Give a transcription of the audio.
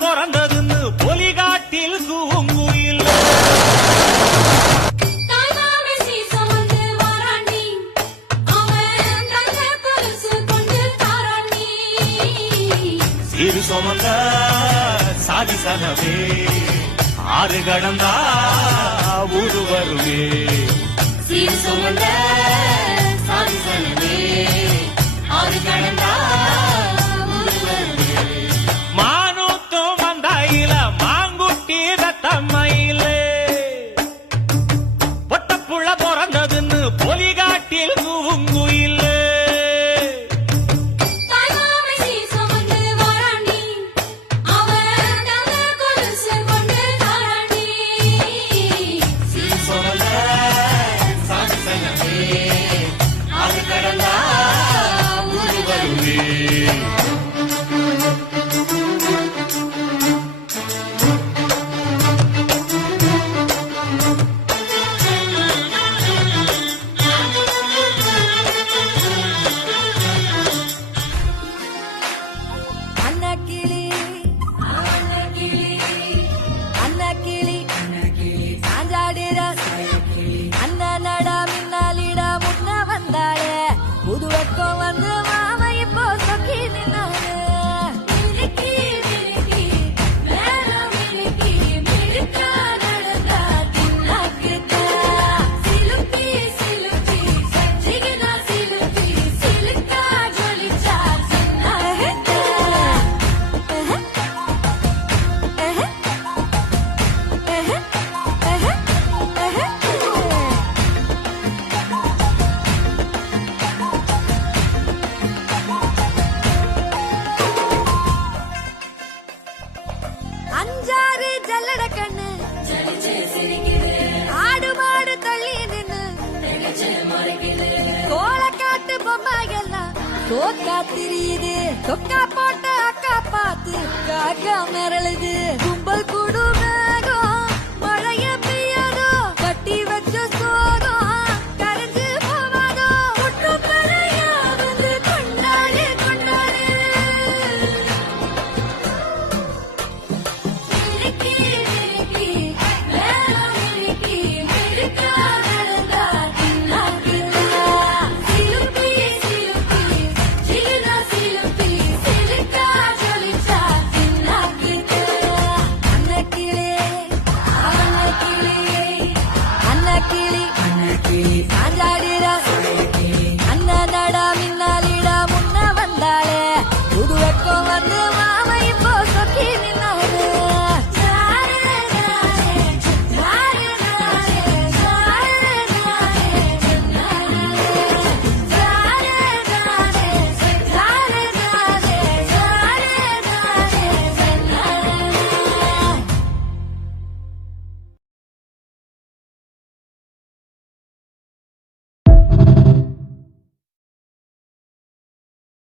பிறந்ததுன்னு பொலிகாட்டில் கூங்குயில் சிறு சுமந்த சாதி சனவே ஆறு கடந்தா ஊரு வருவே சிறு சுமந்த சாதி சனவே ஆறு கடந்தா ஊரு வருவே மானூத்தும் வந்தாயில மாங்குட்டி தத்தம்மையிலே பொட்டப்புள்ள பிறந்ததுன்னு பொலிகாட்டில் கூங்குயில் அஞ்சாறு ஜல்லட கண்ணு ஆடு மாடு தள்ளி நின்னு கோலக்காட்டு பொம்மைகள்லாம் தோக்கா திரியுது தொக்கா போட்ட அக்கா பார்த்து காக்கா மிரளுது